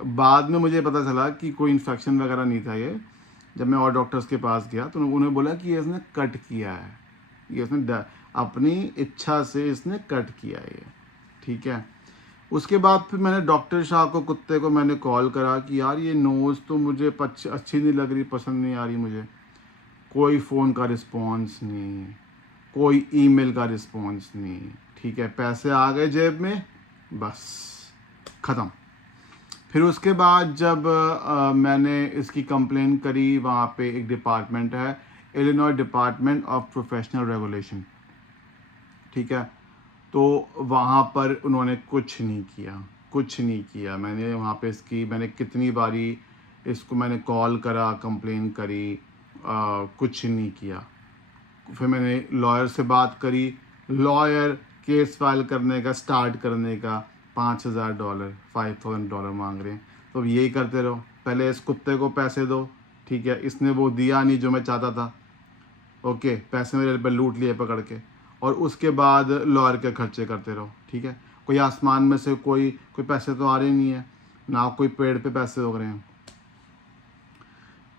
बाद में मुझे पता चला कि कोई इन्फेक्शन वगैरह नहीं था ये। जब मैं और डॉक्टर्स के पास गया तो उन्होंने बोला कि ये इसने कट किया है, ये इसने अपनी इच्छा से इसने कट किया है ये, ठीक है। उसके बाद फिर मैंने डॉक्टर शाह को, कुत्ते को मैंने कॉल करा कि यार ये नोज़ तो मुझे अच्छी नहीं लग रही, पसंद नहीं आ रही मुझे। कोई फ़ोन का रिस्पॉन्स नहीं, कोई ईमेल का रिस्पॉन्स नहीं, ठीक है। पैसे आ गए जेब में, बस ख़त्म। फिर उसके बाद जब मैंने इसकी कंप्लेन करी, वहाँ पे एक डिपार्टमेंट है, Illinois department of professional regulation, ठीक है। तो वहाँ पर उन्होंने कुछ नहीं किया, कुछ नहीं किया। मैंने वहाँ पे मैंने कितनी बारी इसको मैंने कॉल करा, कंप्लेन करी, कुछ नहीं किया। फिर मैंने लॉयर से बात करी, लॉयर केस फाइल करने का, स्टार्ट करने का $5,000 $5,000 मांग रहे हैं। तो यही करते रहो, पहले इस कुत्ते को पैसे दो, ठीक है। इसने वो दिया नहीं जो मैं चाहता था, ओके, पैसे मेरे पे लूट लिए पकड़ के, और उसके बाद लॉयर के खर्चे करते रहो, ठीक है। कोई आसमान में से कोई पैसे तो आ रहे नहीं है, ना कोई पेड़ पे पैसे उग रहे हैं।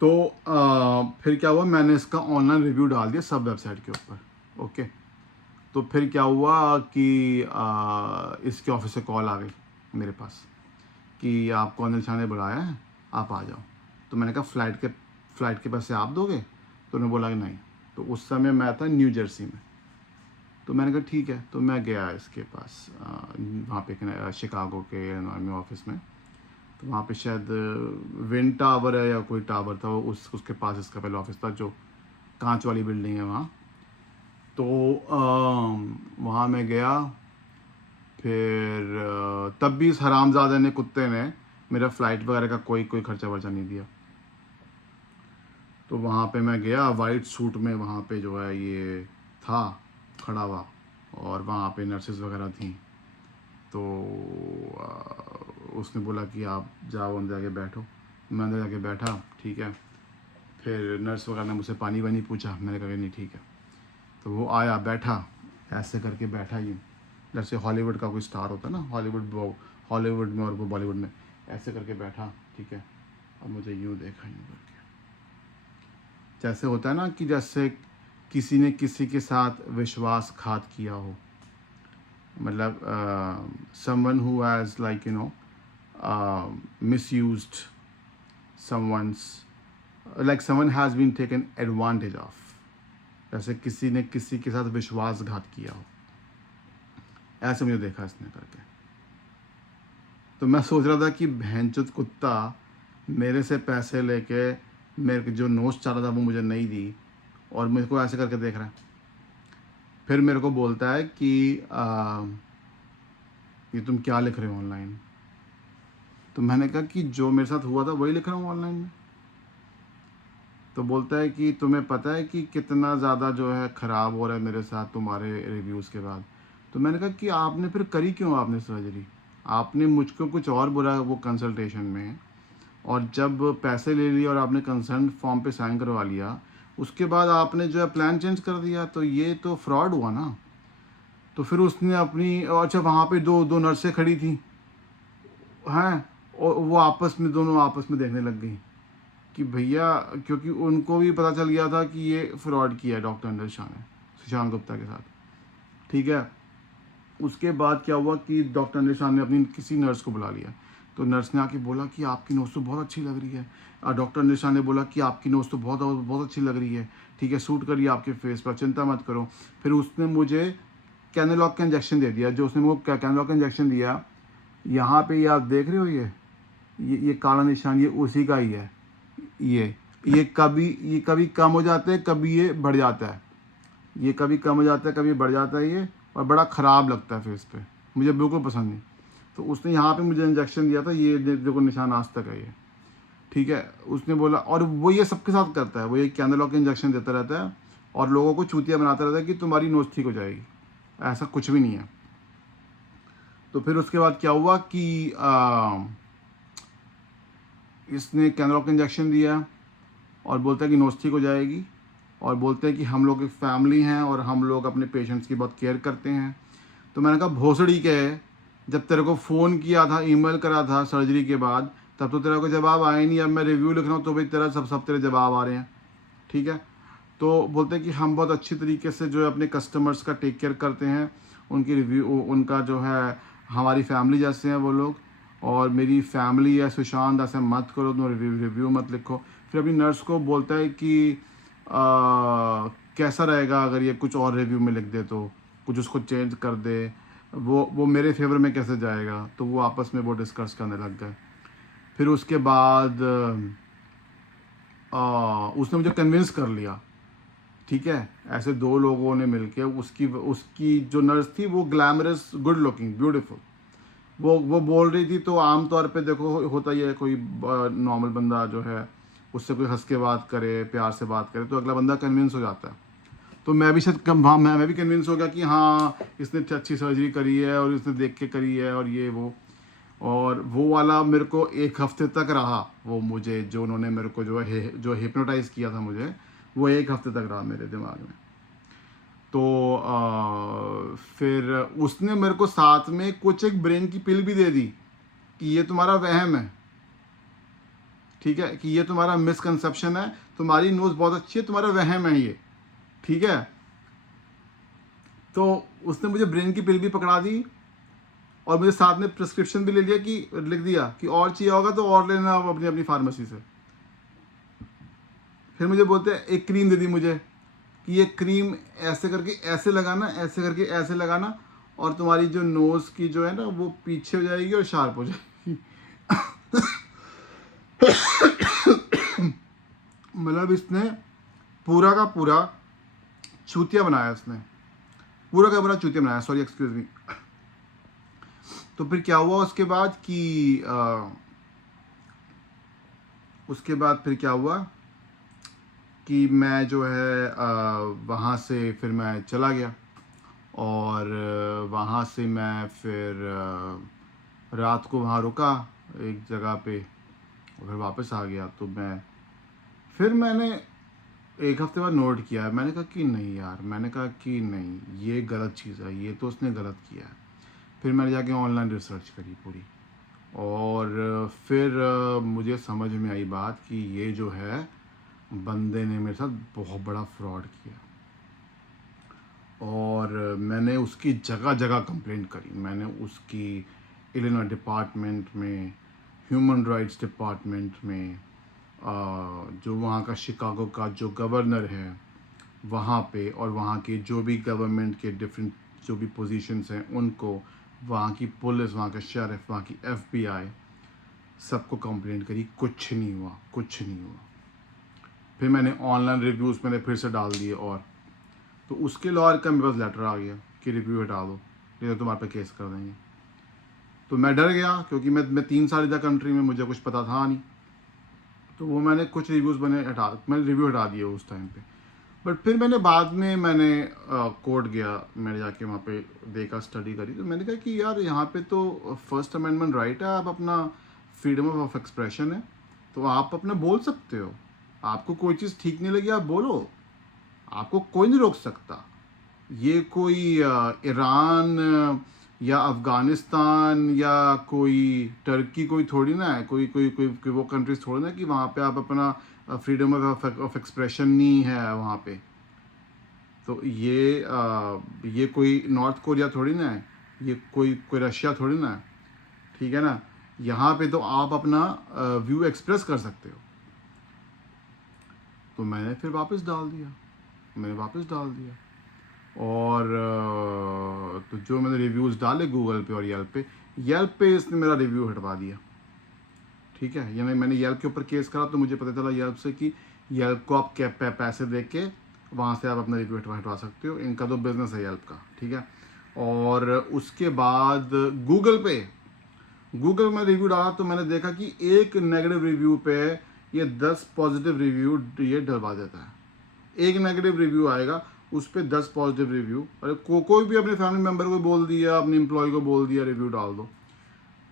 तो फिर क्या हुआ, मैंने इसका ऑनलाइन रिव्यू डाल दिया सब वेबसाइट के ऊपर, ओके। तो फिर क्या हुआ कि इसके ऑफिस से कॉल आ गई मेरे पास कि आपको अनिल शाह ने बुलाया है, आप आ जाओ। तो मैंने कहा फ़्लाइट के पैसे आप दोगे? तो उन्होंने बोला कि नहीं। तो उस समय मैं था न्यू जर्सी में। तो मैंने कहा ठीक है। तो मैं गया इसके पास, वहाँ पे शिकागो के इलिनॉय में ऑफिस में। तो वहाँ पे शायद विंड टावर है या कोई टावर था, वो उसके पास इसका पहले ऑफिस था, जो कांच वाली बिल्डिंग है वहाँ। तो वहाँ मैं गया। फिर तब भी इस हरामजादे ने, कुत्ते ने, मेरा फ़्लाइट वगैरह का कोई खर्चा वर्चा नहीं दिया। तो वहाँ पे मैं गया वाइट सूट में, वहाँ पे जो है ये था खड़ा हुआ, और वहाँ पे नर्सेस वगैरह थी। तो उसने बोला कि आप जाओ अंदर जाके बैठो। मैं अंदर जाके बैठा, ठीक है। फिर नर्स वगैरह ने मुझसे पानी वानी पूछा, मैंने कहा नहीं ठीक है। तो वो आया, बैठा, ऐसे करके बैठा यूँ, जैसे हॉलीवुड का कोई स्टार होता है ना, हॉलीवुड में और वो बॉलीवुड में, ऐसे करके बैठा, ठीक है। और मुझे यूँ देखा, यूँ करके, जैसे होता है ना कि जैसे किसी ने किसी के साथ विश्वासघात किया हो, मतलब someone who has like misused someone's, like someone has been taken advantage of, जैसे किसी ने किसी के साथ विश्वासघात किया हो, ऐसे मुझे देखा इसने करके। तो मैं सोच रहा था कि भैंचोद कुत्ता मेरे से पैसे लेके मेरे को जो नोट्स चाह रहा था वो मुझे नहीं दी, और मेरे को ऐसे करके देख रहा है। फिर मेरे को बोलता है कि ये तुम क्या लिख रहे हो ऑनलाइन? तो मैंने कहा कि जो मेरे साथ हुआ था वही लिख रहा हूँ ऑनलाइन में। तो बोलता है कि तुम्हें पता है कि कितना ज़्यादा जो है ख़राब हो रहा है मेरे साथ तुम्हारे रिव्यूज़ के बाद। तो मैंने कहा कि आपने फिर करी क्यों आपने सर्जरी? आपने मुझको कुछ और बोला वो कंसल्टेशन में, और जब पैसे ले लिए और आपने कंसर्न फॉर्म पे साइन करवा लिया, उसके बाद आपने जो है प्लान चेंज कर दिया, तो ये तो फ्रॉड हुआ ना। तो फिर उसने अपनी, अच्छा वहाँ पे दो नर्सें खड़ी थी हैं, और वो दोनों आपस में देखने लग गई कि भैया, क्योंकि उनको भी पता चल गया था कि ये फ्रॉड किया है डॉक्टर अनिल शाह ने सुशांत गुप्ता के साथ, ठीक है। उसके बाद क्या हुआ कि डॉक्टर अनिल शाह ने अपनी किसी नर्स को बुला लिया। तो नर्स ने आके बोला कि आपकी नोज़ तो बहुत अच्छी लग रही है। डॉक्टर अनिल शाह ने बोला कि आपकी नोज़ तो बहुत बहुत अच्छी लग रही है, ठीक है, सूट करिए आपके फेस पर, चिंता मत करो। फिर उसने मुझे कैनेलॉग का इंजेक्शन दे दिया। जो उसने मुझे कैनेलॉग का इंजेक्शन दिया, यहाँ पे ये आप देख रहे हो, ये काला निशान, ये उसी का ही है। ये कभी कम हो जाता है, कभी ये बढ़ जाता है, ये कभी कम हो जाता है, कभी बढ़ जाता है ये, और बड़ा ख़राब लगता है फेस पे, मुझे बिल्कुल पसंद नहीं। तो उसने यहाँ पे मुझे इंजेक्शन दिया था, ये देखो निशान आज तक है ये, ठीक है। उसने बोला, और वो ये सबके साथ करता है, वो ये कैनेलॉग का इंजेक्शन देता रहता है और लोगों को चूतिया बनाता रहता है कि तुम्हारी नोज़ ठीक हो जाएगी। ऐसा कुछ भी नहीं है। तो फिर उसके बाद क्या हुआ कि इसने कैनेलॉग का इंजेक्शन दिया और बोलता है कि नोज़ ठीक हो जाएगी, और बोलते हैं कि हम लोग एक फैमिली हैं और हम लोग अपने पेशेंट्स की बहुत केयर करते हैं। तो मैंने कहा भोसड़ी के, जब तेरे को फ़ोन किया था, ईमेल करा था सर्जरी के बाद, तब तो तेरा कोई जवाब आया ही नहीं। अब मैं रिव्यू लिख रहा हूँ तो भाई तेरा सब तेरे जवाब आ रहे हैं, ठीक है। तो बोलते हैं कि हम बहुत अच्छी तरीके से जो है अपने कस्टमर्स का टेक केयर करते हैं, उनकी रिव्यू, उनका जो है हमारी फैमिली जैसे हैं वो लोग, और मेरी फैमिली है सुशांत, ऐसे मत करो, तुम रिव्यू मत लिखो। फिर अपनी नर्स को बोलता है कि कैसा रहेगा अगर ये कुछ और रिव्यू में लिख दे, तो कुछ उसको चेंज कर दे, वो मेरे फेवर में कैसे जाएगा। तो वो आपस में वो डिस्कस करने लग गए। फिर उसके बाद उसने मुझे कन्विंस कर लिया, ठीक है। ऐसे दो लोगों ने मिलके उसकी जो नर्स थी वो ग्लैमरस, गुड लुकिंग, ब्यूटीफुल, वो बोल रही थी। तो आमतौर पे देखो होता ही है, कोई नॉर्मल बंदा जो है उससे कोई हंस के बात करे, प्यार से बात करे, तो अगला बंदा कन्विंस हो जाता है। तो मैं भी शायद मैं भी कन्विंस हो गया कि हाँ इसने अच्छी सर्जरी करी है और इसने देख के करी है और ये वो। और वो वाला मेरे को 1 हफ्ते तक रहा, वो मुझे जो उन्होंने मेरे को जो हिप्नोटाइज किया था मुझे, वो 1 हफ्ते तक रहा मेरे दिमाग में। तो फिर उसने मेरे को साथ में कुछ एक ब्रेन की पिल भी दे दी कि ये तुम्हारा वहम है, ठीक है, कि ये तुम्हारा मिसकंसेप्शन है, तुम्हारी नोज बहुत अच्छी है, तुम्हारा वहम है ये, ठीक है। तो उसने मुझे ब्रेन की पिल भी पकड़ा दी और मुझे साथ में प्रिस्क्रिप्शन भी ले लिया कि लिख दिया कि और चाहिए होगा तो और लेना आप अपनी अपनी फार्मेसी से। फिर मुझे बोलते हैं एक क्रीम दे दी मुझे कि ये क्रीम ऐसे करके ऐसे लगाना, ऐसे करके ऐसे लगाना, और तुम्हारी जो नोज की जो है ना वो पीछे हो जाएगी और शार्प हो जाएगी। मतलब इसने पूरा का पूरा चूतिया बनाया, इसने पूरा का पूरा चूतिया बनाया, सॉरी एक्सक्यूज मी। तो फिर क्या हुआ उसके बाद कि उसके बाद फिर क्या हुआ कि मैं जो है वहाँ से फिर मैं चला गया, और वहाँ से मैं फिर रात को वहाँ रुका एक जगह पे और फिर वापस आ गया। तो मैंने 1 हफ्ते बाद नोट किया, मैंने कहा कि नहीं यार, मैंने कहा कि नहीं ये गलत चीज़ है, ये तो उसने गलत किया है। फिर मैंने जाके ऑनलाइन रिसर्च करी पूरी, और फिर मुझे समझ में आई बात कि ये जो है बंदे ने मेरे साथ बहुत बड़ा फ्रॉड किया, और मैंने उसकी जगह जगह कंप्लेंट करी। मैंने उसकी इलिनॉय डिपार्टमेंट में, ह्यूमन राइट्स डिपार्टमेंट में, जो वहाँ का शिकागो का जो गवर्नर है वहाँ पे, और वहाँ के जो भी गवर्नमेंट के डिफरेंट जो भी पोजीशंस हैं उनको, वहाँ की पुलिस, वहाँ का शेरिफ, वहाँ की FBI, सबको कंप्लेंट करी, कुछ नहीं हुआ, कुछ नहीं हुआ। फिर मैंने ऑनलाइन रिव्यूज़ मैंने फिर से डाल दिए, और तो उसके लॉयर का मेरे पास लेटर आ गया कि रिव्यू हटा दो, नहीं तो तुम्हारे पे केस कर देंगे। तो मैं डर गया क्योंकि मैं 3 साल इधर कंट्री में, मुझे कुछ पता था नहीं। तो वो मैंने कुछ रिव्यूज़ मैंने रिव्यू हटा दिए उस टाइम पे। बट फिर मैंने बाद में कोर्ट गया, मैंने जाके वहाँ पे देखा, स्टडी करी, तो मैंने कहा कि यार यहाँ पे तो फर्स्ट अमेंडमेंट राइट है, आप अपना फ्रीडम ऑफ एक्सप्रेशन है, तो आप अपना बोल सकते हो, आपको कोई चीज़ ठीक नहीं लगी आप बोलो, आपको कोई नहीं रोक सकता। ये कोई ईरान या अफ़गानिस्तान या कोई टर्की कोई थोड़ी ना है, कोई वो कंट्रीज थोड़ी ना कि वहाँ पे आप अपना फ्रीडम ऑफ एक्सप्रेशन नहीं है वहाँ पे। तो ये कोई नॉर्थ कोरिया थोड़ी ना है, ये कोई रशिया थोड़ी ना है, ठीक है ना। यहाँ पे तो आप अपना व्यू एक्सप्रेस कर सकते हो। तो मैंने फिर वापस डाल दिया, और तो जो मैंने रिव्यूज़ डाले गूगल पे और येल्प पे इसने मेरा रिव्यू हटवा दिया, ठीक है। यानी मैंने येल्प के ऊपर केस करा, तो मुझे पता चला येल्प से कि येल्प को आप पैसे दे के वहाँ से आप अपना रिव्यू हटवा सकते हो, इनका तो बिजनेस है येल्प का, ठीक है। और उसके बाद गूगल में रिव्यू डाला तो मैंने देखा कि एक नेगेटिव रिव्यू पे ये 10 पॉजिटिव रिव्यू ये डलवा देता है। एक नेगेटिव रिव्यू आएगा उस पर 10 पॉजिटिव रिव्यू, अरे कोई भी अपने फैमिली मेम्बर को बोल दिया, अपने एम्प्लॉय को बोल दिया रिव्यू डाल दो।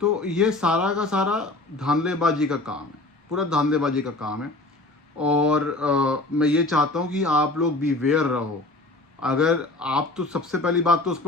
तो ये सारा का सारा धांधलेबाजी का काम है, पूरा धांधलेबाजी का काम है। और मैं ये चाहता हूँ कि आप लोग बीवेयर रहो। अगर आप तो सबसे पहली बात तो उसके बाद